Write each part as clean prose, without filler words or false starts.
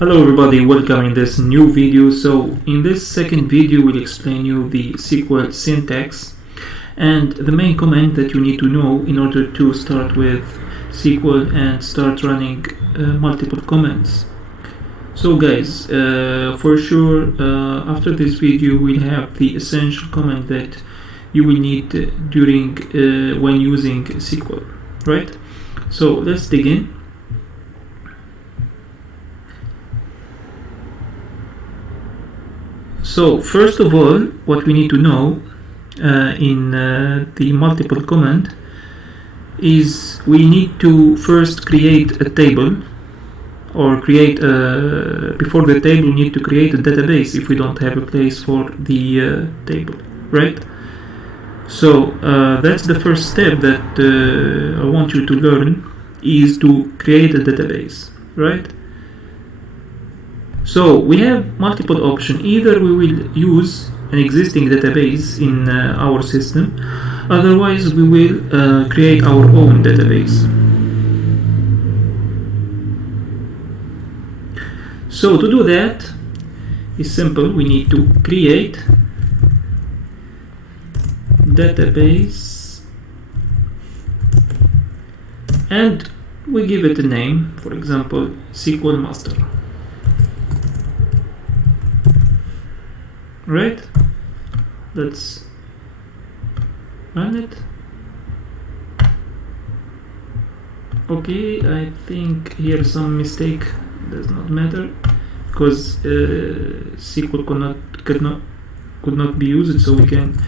Hello everybody, welcome in this new video. So in this second video we'll explain you the SQL syntax and the main command that you need to know in order to start with SQL and start running multiple commands. So guys, for sure after this video we'll have the essential command that you will need during when using SQL, right? So let's dig in. So first of all, what we need to know in the multiple command is we need to first create a table, or create before the table we need to create a database if we don't have a place for the table, right? So that's the first step that I want you to learn, is to create a database, right? So we have multiple options. Either we will use an existing database in our system, otherwise we will create our own database. So to do that is simple. We need to create database and we give it a name, for example SQL master. Right, let's run it. Okay, I think here some mistake, does not matter, because SQL could not be used, so we can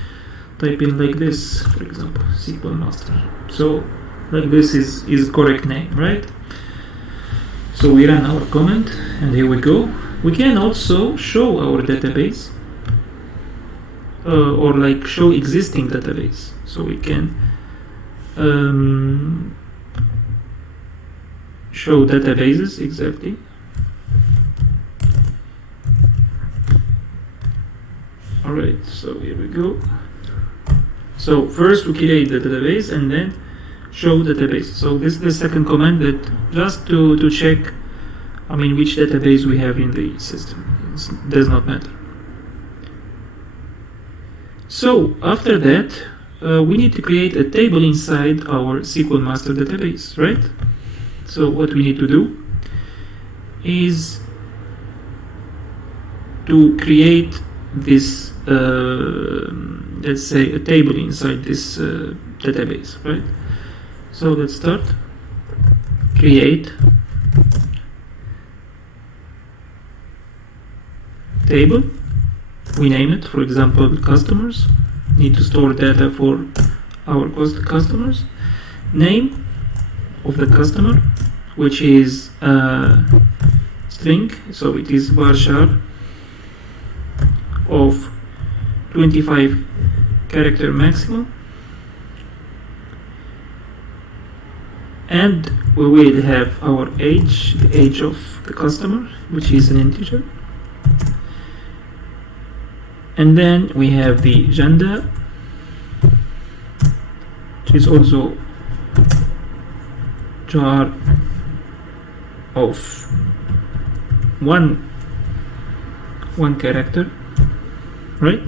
type in like this, for example SQL master. So like this is correct name, right? So we run our command and here we go. We can also show our database or like show existing database, so we can show databases exactly. Alright, so here we go. So first we create the database and then show database. So this is the second command, that just to check, which database we have in the system. It does not matter. So after that we need to create a table inside our SQL master database, right? So what we need to do is to create this let's say a table inside this database, right? So let's start. Create table. We name it, for example, customers. Need to store data for our customers. Name of the customer, which is string, so it is varchar of 25 character maximum, and we will have our age, the age of the customer, which is an integer. And then we have the gender, which is also jar of one character, right?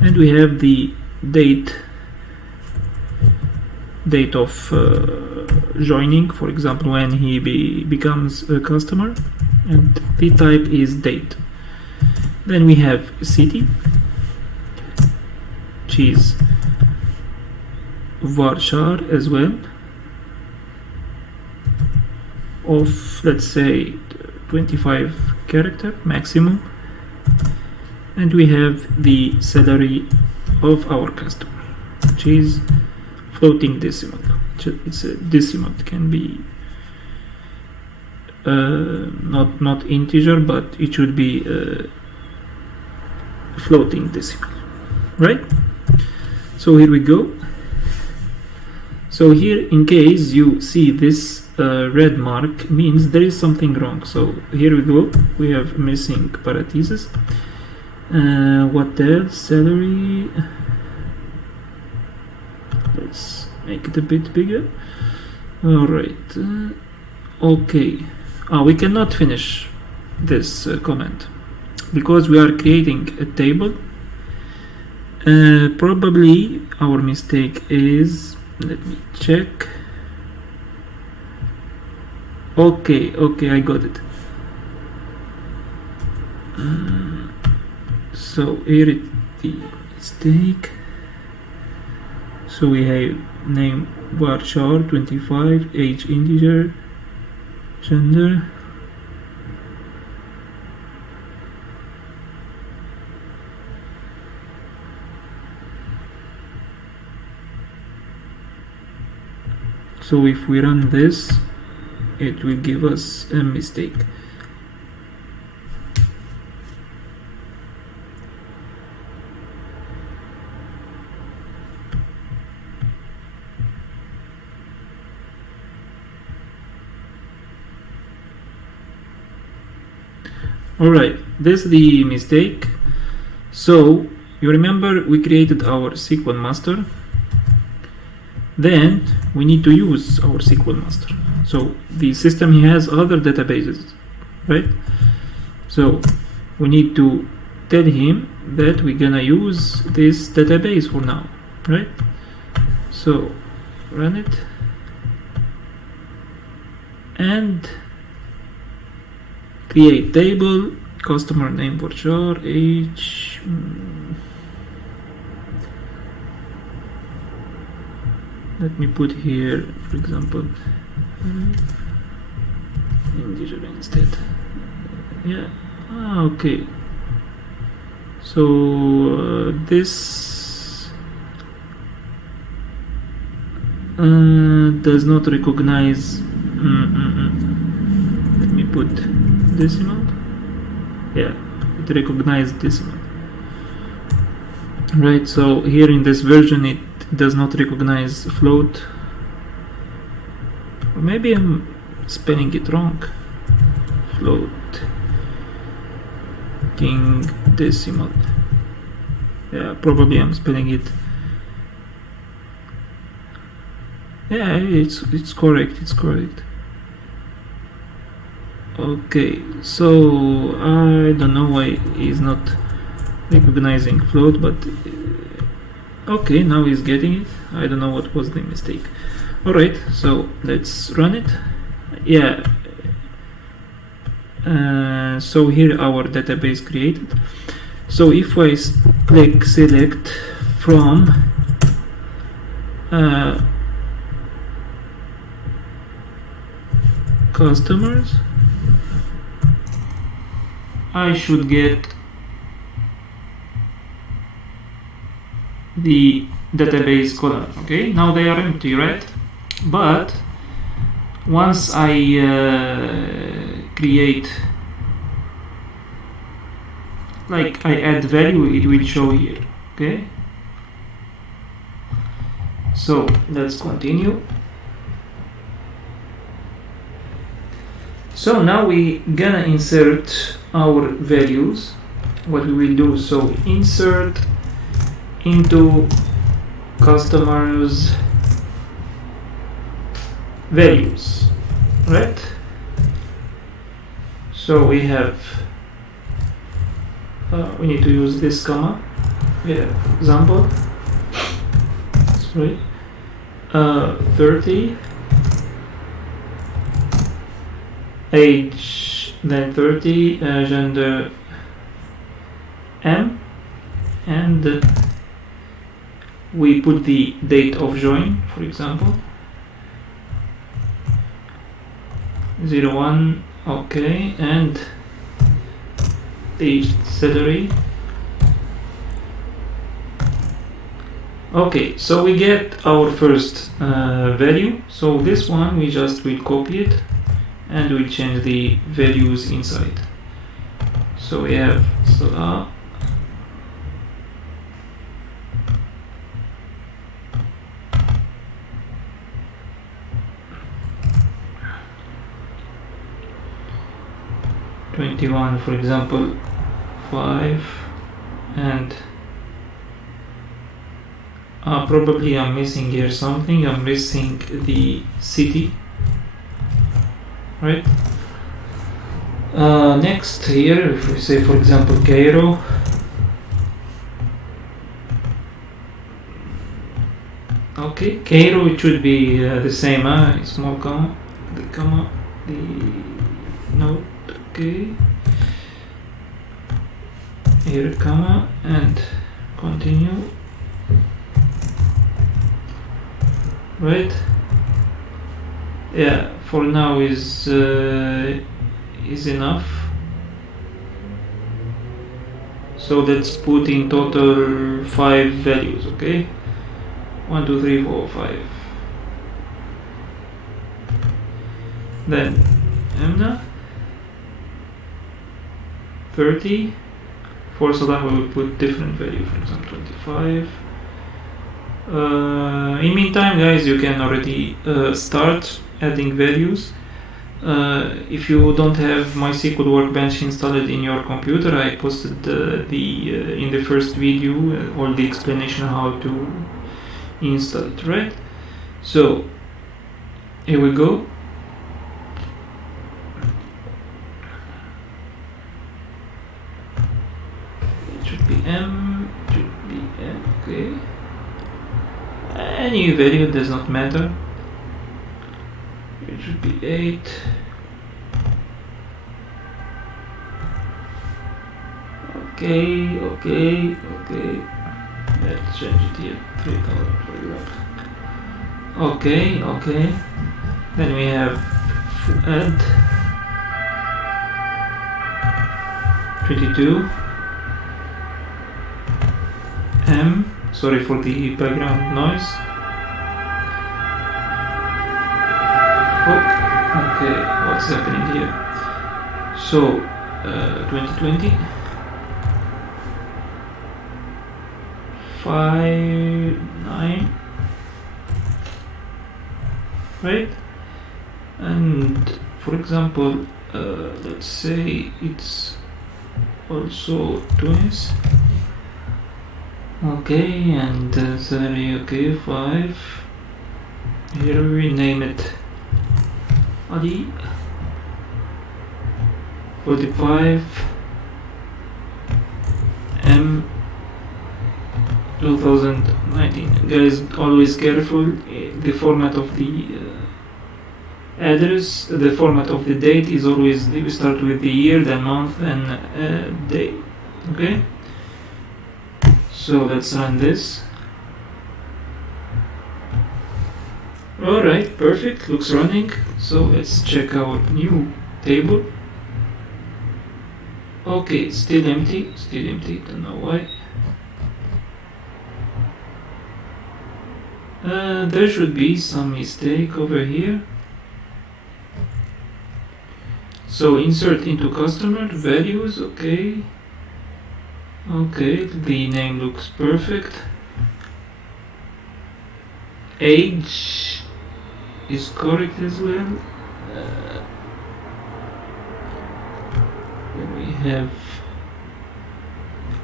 And we have the date of joining, for example when he becomes a customer, and the type is date. Then we have city, which is varchar as well, of let's say 25 character maximum. And we have the salary of our customer, which is floating decimal. It's a decimal, it can be not integer, but it should be floating decimal, right? So here we go. So here, in case you see this red mark, means there is something wrong. So here we go, we have missing parentheses. What else? Salary, let's make it a bit bigger. Alright, okay, We cannot finish this comment because we are creating a table. Probably our mistake is, let me check. Okay, I got it. So here is the mistake. So we have name varchar 25, age integer, gender. So if we run this, it will give us a mistake. Alright, this is the mistake. So you remember we created our SQL master. Then we need to use our SQL master. So the system has other databases, right? So we need to tell him that we're gonna use this database for now, right? So run it and create table, customer name varchar, age. Let me put here, for example, integer instead. Yeah. Okay. So this does not recognize. Let me put decimal. Yeah, it recognized decimal. Right. So here in this version, it does not recognize float. Or maybe I'm spelling it wrong. Float king decimal. Yeah, probably I'm spelling it. Yeah, it's correct. It's correct. Okay, so I don't know why he's not recognizing float, but okay, now he's getting it. I don't know what was the mistake. Alright, so let's run it. Yeah. So here our database created. So if I click select from customers, I should get the database column. Okay, now they are empty, right? But once I create, like I add value, it will show here. Okay, so let's continue. So now we gonna insert our values. What we will do, so insert into customers values, right? So we have we need to use this comma. Yeah, for example, sorry, 30, age, then 30, gender M, and we put the date of join, for example, 01, okay, and age salary. Okay, so we get our first value. So this one we just will copy it and we'll change the values inside. So we have Salah, (21), for example, 5, and probably I'm missing here something. I'm missing the city, right? Next here, if we say for example Cairo, okay, Cairo, it should be the same, small comma, the note, okay, here comma, and continue, right? Yeah, for now is enough. So let's put in total 5 values, okay? 1, 2, 3, 4, 5. Then Emna 30. For Salah we will put different value, for example 25. In meantime, guys, you can already start adding values. If you don't have MySQL Workbench installed in your computer, I posted in the first video all the explanation how to install it, right? So here we go. It should be M, okay. Any value does not matter. It should be 8. Okay. Let's change it here. 3,000 for example. Okay. Then we have add 22. M. Sorry for the background noise. Okay, what's happening here? So 2020 5.9, right? And for example, let's say it's also Tunis. Okay, and salary, okay, 5. Here we name it Ali. 45. M 2019. Guys, always careful. The format of the address, the format of the date is always, we start with the year, then month, and day. Okay. So let's run this. Alright, perfect, looks running. So let's check our new table. Okay, still empty, don't know why. There should be some mistake over here. So insert into customer values, okay. Okay, the name looks perfect. Age is correct as well. Then we have,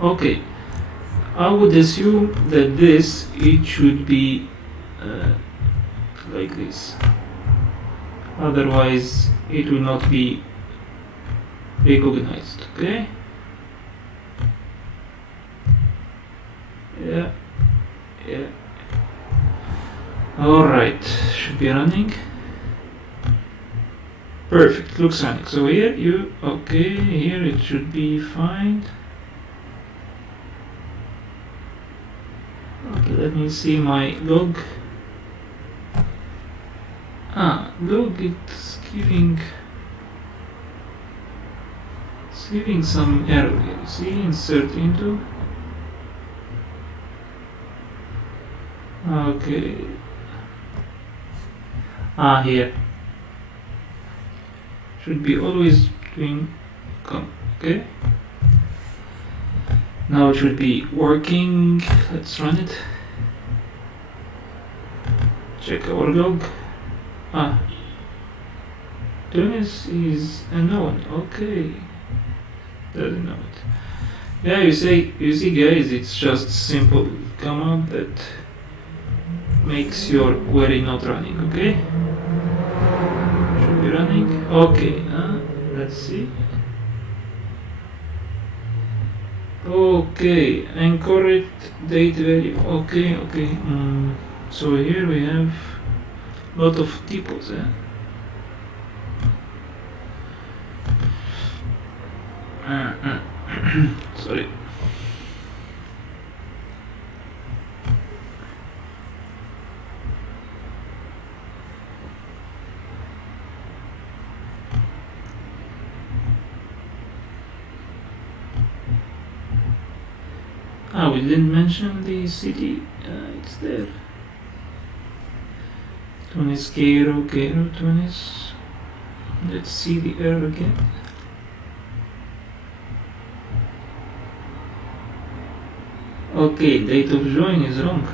okay, I would assume that it should be like this, otherwise it will not be recognized. Okay, yeah. Alright, should be running. Perfect, looks running. So here here it should be fine. Okay, let me see my log. Log, it's giving some error here. See, insert into. Okay. Here. Should be always doing come. Okay. Now it should be working. Let's run it. Check our log. Tunis is unknown. Okay. Doesn't know it. Yeah, you see guys, it's just simple command that makes your query not running. Okay. Should be running. Okay. let's see. Okay, incorrect date value. Okay. So here we have a lot of typos. Sorry. We didn't mention the city. It's there. Tunis, Cairo, Tunis. Let's see the error again. Okay, date of join is wrong.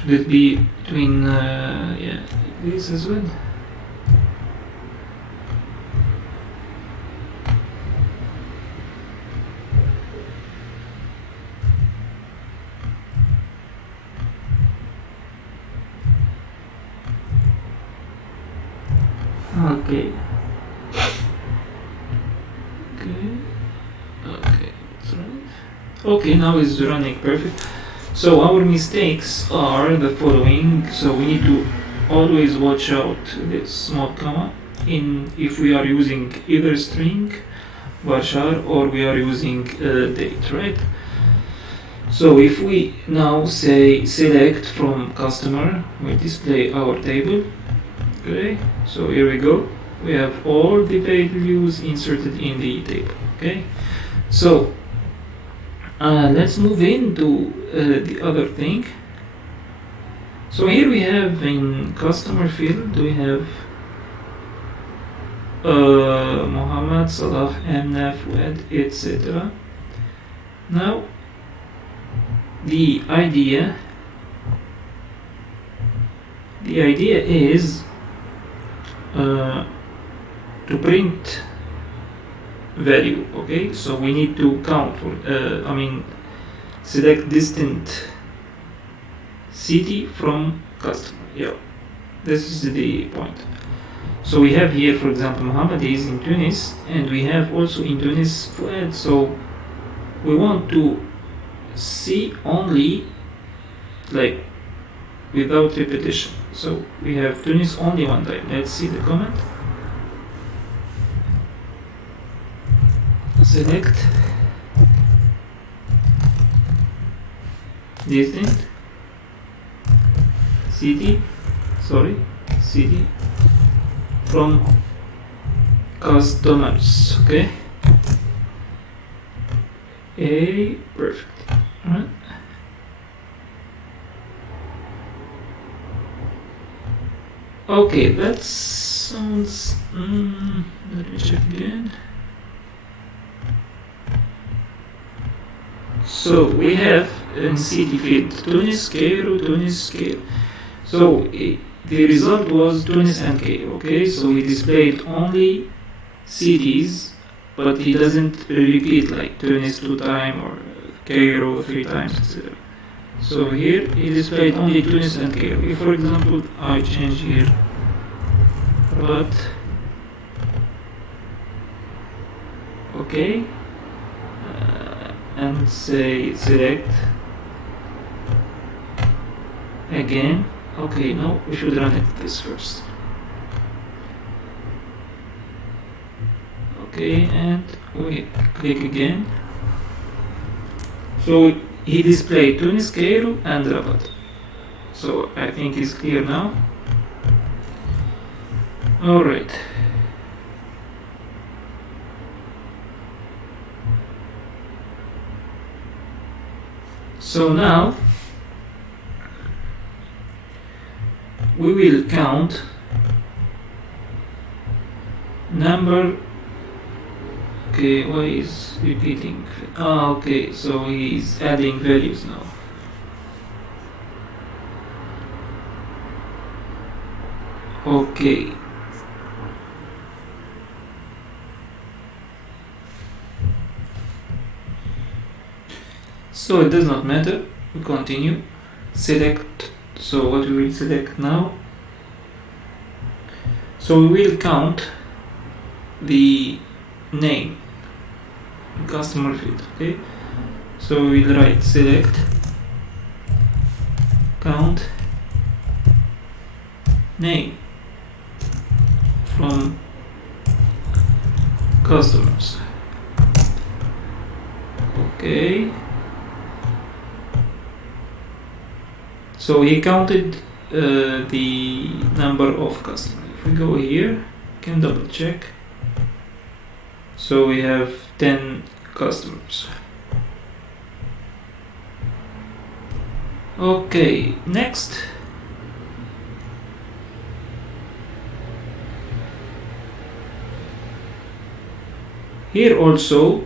Should it be between, this as well? Okay, that's right. Okay, now it's running perfect. So our mistakes are the following. So we need to always watch out this small comma if we are using either string varchar or we are using date, right? So if we now say select from customer, we display our table. Okay, so here we go. We have all the values inserted in the table. Okay, so let's move into the other thing. So here we have in customer field, we have Muhammad, Salah, Amna, Fuad, etc. Now the idea is to print value. Okay, so we need to count select distant city from customer. Yeah, this is the point. So we have here, for example, Muhammad is in Tunis, and we have also in Tunis Fuad. So we want to see only like without repetition. So we have Tunis only one time. Let's see the comment. Select distant city from customers. Okay, perfect. All right. Okay, that sounds. Let me check again. So we have in city field Tunis, Cairo, Tunis, Cairo. So the result was Tunis and Cairo. Okay, so he displayed only cities, but he doesn't repeat like Tunis 2 times or Cairo 3 times, etc. So here he displayed only Tunis and Cairo. If, for example, I change here, but okay, and say select again. Okay, no, we should run it this first. Okay, and we click again. So he displayed Tunis, Cairo, and Rabat. So I think it's clear now. All right. So now we will count number. Okay, why is repeating? Okay, so he's adding values now. Okay. So it does not matter, we continue. Select, so what we will select now, so we will count the name customer field. Okay, so we will write select count name from customers. Okay, so he counted the number of customers. If we go here, we can double check. So we have 10 customers. Okay, next. Here also,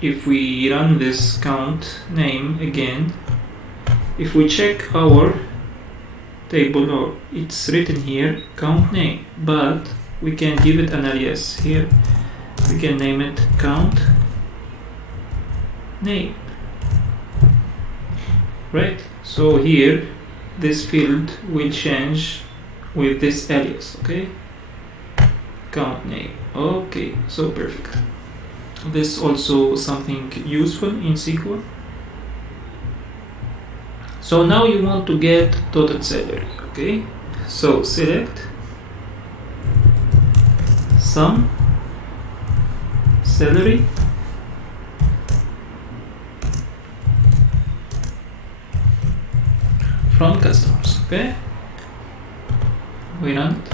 if we run this count name again, if we check our table, or it's written here count name, but we can give it an alias here. We can name it count name, right? So here this field will change with this alias. Okay, count name. Okay, so perfect. This also something useful in SQL. So now you want to get total salary. Okay, so select sum salary from customers. Okay, we run it.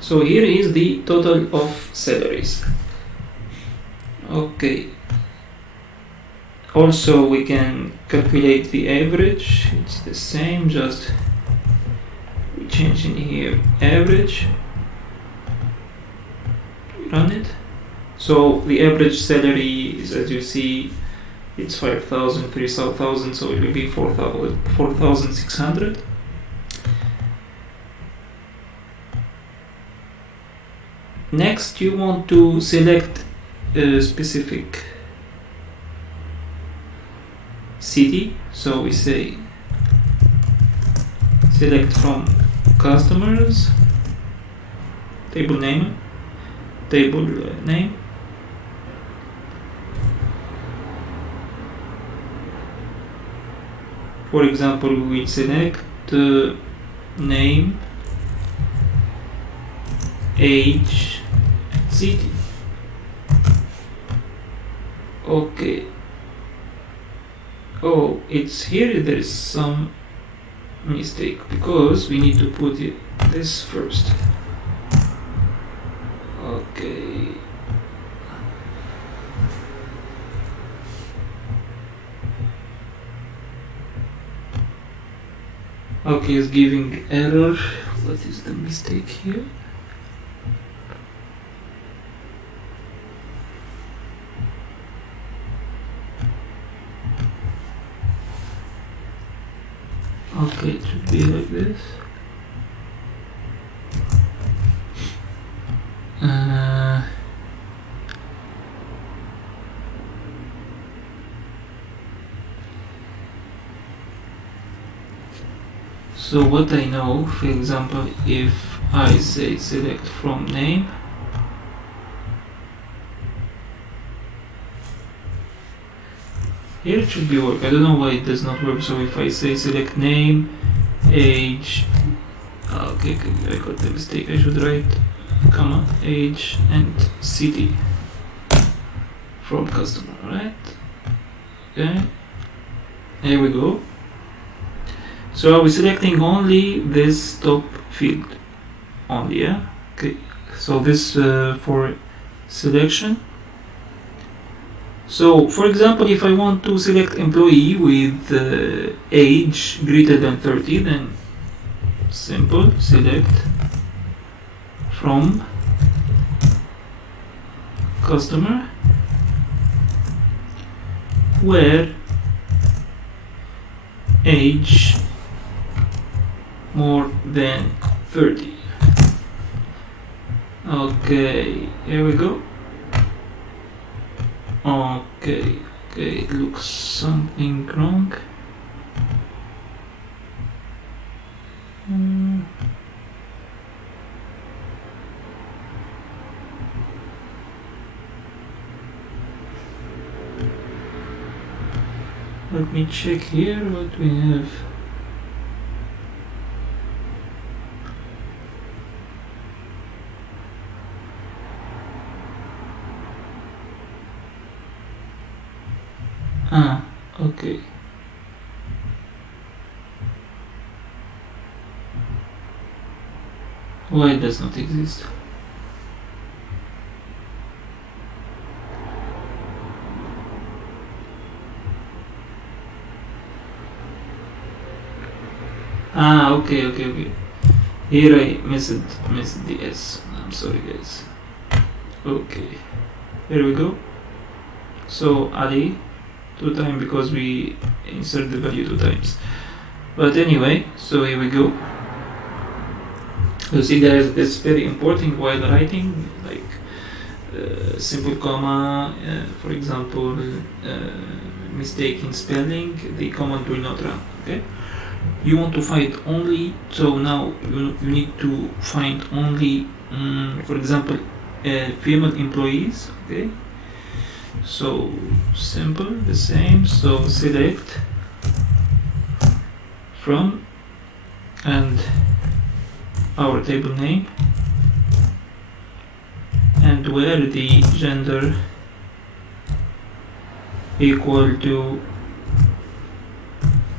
So here is the total of salaries. Okay, also we can calculate the average. It's the same, just we change in here average, run it. So the average salary is, as you see, it's 5,000, 3,000, so it will be 4,600. Next, you want to select a specific city, so we say select from customers, table name, for example, we will select name, age, city. Okay. Oh, it's here. There is some mistake because we need to put this first. Okay. Okay, it's giving error. What is the mistake here? Okay, it should be like this. So what I know, for example, if I say select from name, here it should be work. I don't know why it does not work. So if I say select name, age, okay, I got the mistake. I should write comma age and city from customer, right? Okay, here we go. So we're selecting only this top field only, yeah? Okay, so this for selection. So for example, if I want to select employee with age greater than 30, then simple, select from customer where age more than 30. Okay, here we go. Okay, it looks something wrong. Let me check here what we have. Okay. Why it does not exist? Okay. Here I missed the S. I'm sorry, guys. Okay, here we go. So Ali 2 times because we insert the value 2 times. But anyway, so here we go. You see that's very important while writing, like simple comma, for example, mistake in spelling, the command will not run. Okay, you want to find only, so now you need to find only, for example, female employees. Okay, so simple, the same. So select from and our table name and where the gender equal to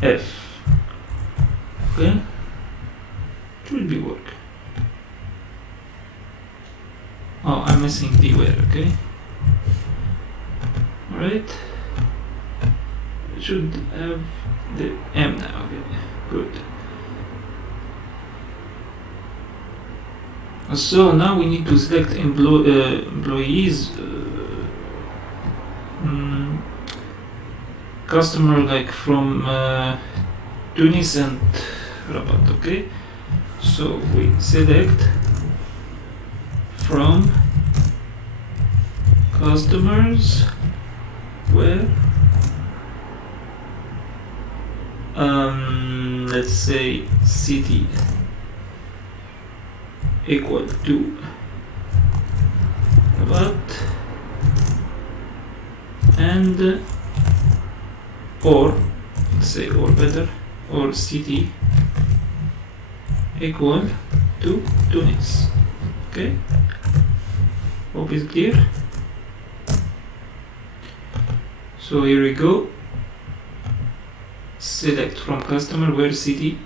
F. Okay, should be work. Oh, I'm missing the where. Okay, alright, should have the M now. Okay, good. So now we need to select employees, customer like from Tunis and Rabat. Okay, so we select from customers where let's say city equal to Rabat and or let's say or better or city equal to Tunis. Okay, hope it's clear. So here we go. Select from customer where city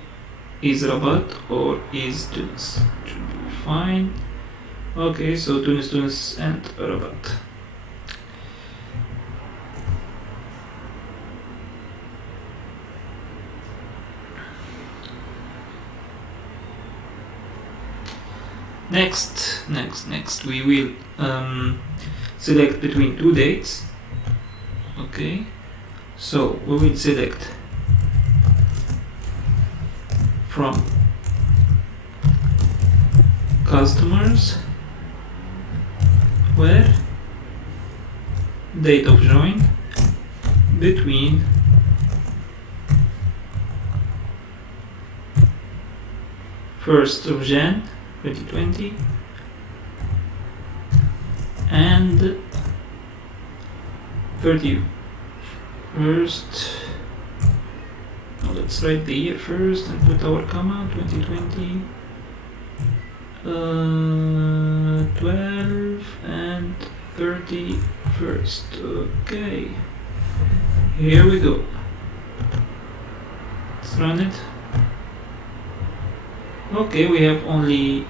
is Rabat or is Tunis. Should be fine. Okay, so Tunis and Rabat. Next we will select between 2 dates. Okay, so we will select from customers where date of join between first of Jan 2020 and 31st. Now let's write the year first and put our comma 2020, 12 and 31st. Okay, here we go. Let's run it. Okay, we have only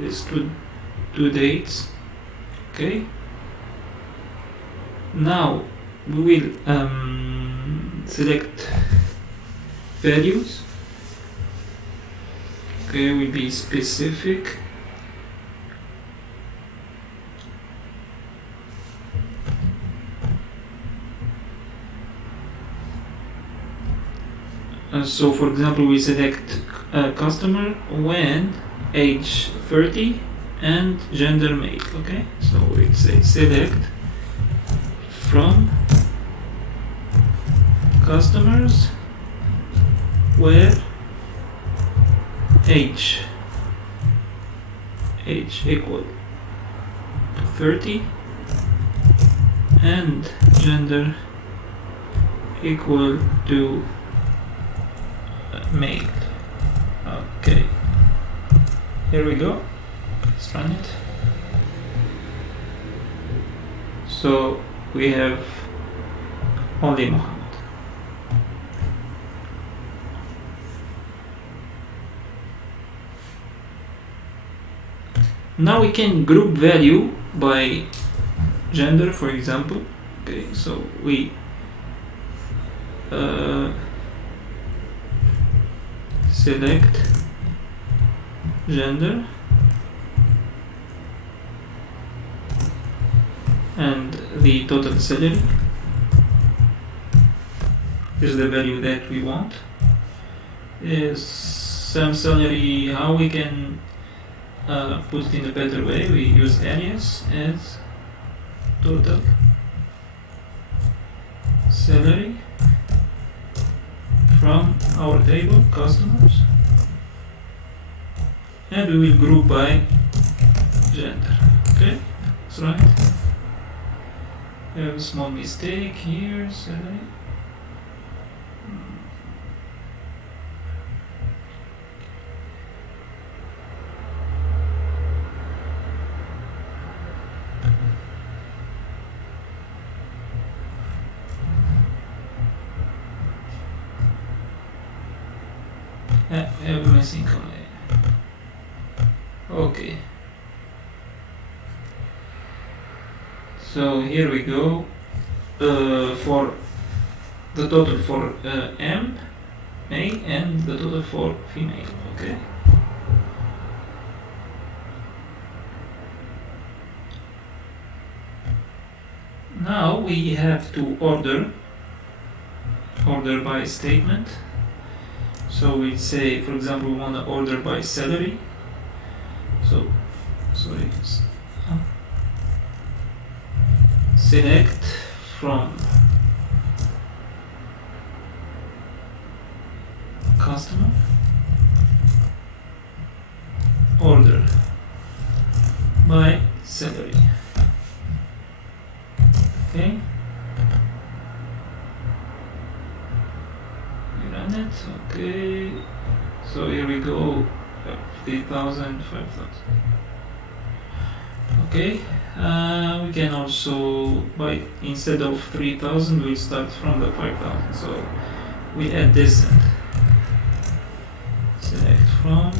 these two dates. Okay, now we will select values. Okay, will be specific. So for example, we select customer when age 30 and gender male. Okay, so we say select from customers where age equal to 30 and gender equal to male. Okay, here we go. Let's run it. So we have only Muhammad. Now we can group value by gender, for example. Okay, so we select gender and the total salary is the value that we want. Is some salary, how we can put it in a better way, we use alias as total salary from our table customers, and we will group by gender. Okay, that's right. I have a small mistake here, salary. I'm missing comment. Okay. So here we go. For the total for M, male, and the total for female. Okay. Now we have to order by statement. So we say, for example, we want to order by salary. So, sorry, select from customer, order by salary. Okay. Run it. Okay, so here we go. 3,000, 5,000. Okay, we can also, instead of 3,000, we start from the 5,000. So we add this and select from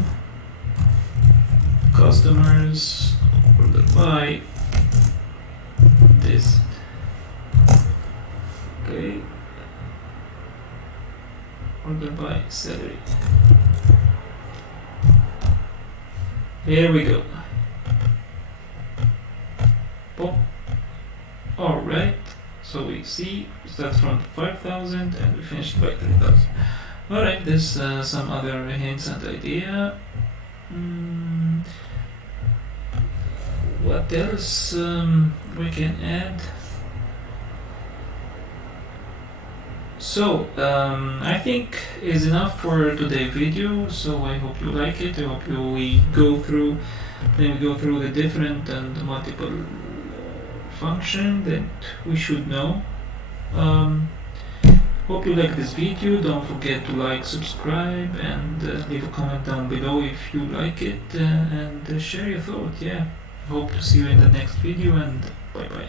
customers, order by this. Okay. Order by salary. Here we go. Pop. Alright, so we see we start from 5,000 and we finish by 3,000. Alright, there's some other hints and idea. What else we can add? So I think is enough for today's video. So I hope you like it. I hope we go through the different and multiple function that we should know. Hope you like this video. Don't forget to like, subscribe, and leave a comment down below if you like it, and share your thought. Yeah, hope to see you in the next video, and bye bye.